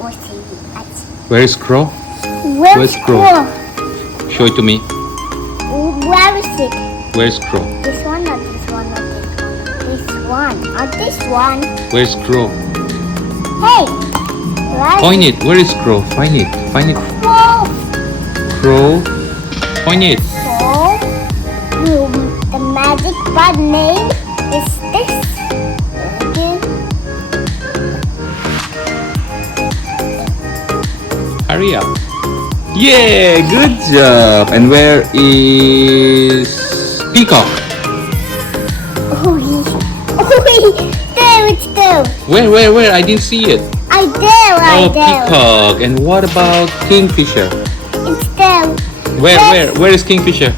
Where is crow? Where's crow? crow? Show it to me. Where is it? Where is crow? This one or this one or this one? This one or this one? Where's crow? Hey! Where Point it. Where is crow? Find it. Find it. crow? Crow. Point it. So, the magic bird name is this. Hurry up. Yeah, good job. And where is peacock? Oh, there it's there. Where? I didn't see it. Right Oh, there. peacock. And what about kingfisher? It's there. Where is kingfisher?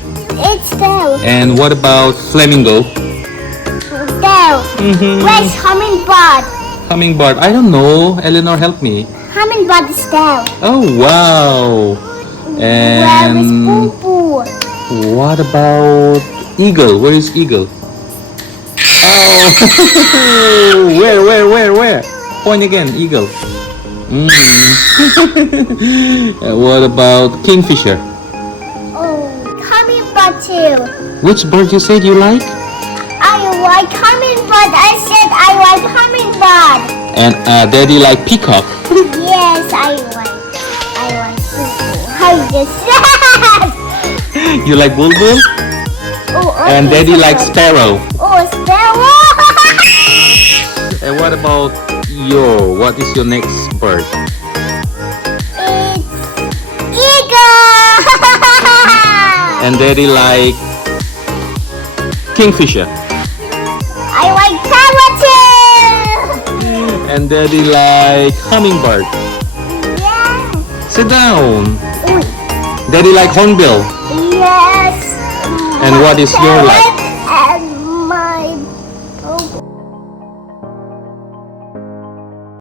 It's there. And what about flamingo? There. Mm-hmm. Where's hummingbird? Hummingbird. I don't know. Eleanor, help me. Hummingbird is there. Oh, wow. Where is And Boo Boo? what about eagle? Where is eagle? Oh, where? Point again, eagle. Mm. What about kingfisher? Oh, hummingbird too. Which bird you said you like? I like hummingbird. I said I like hummingbird. And daddy like peacock. Yes, I like Boo Boo. How you said? You like bulbul? Oh, okay, And daddy so likes good. sparrow. Oh, sparrow. And what about what is your next bird? It's eagle. And daddy like kingfisher. I like parrot too. And daddy like hummingbird. Yeah. Sit down. Ooh, Daddy like hornbill. yes. And what is your like?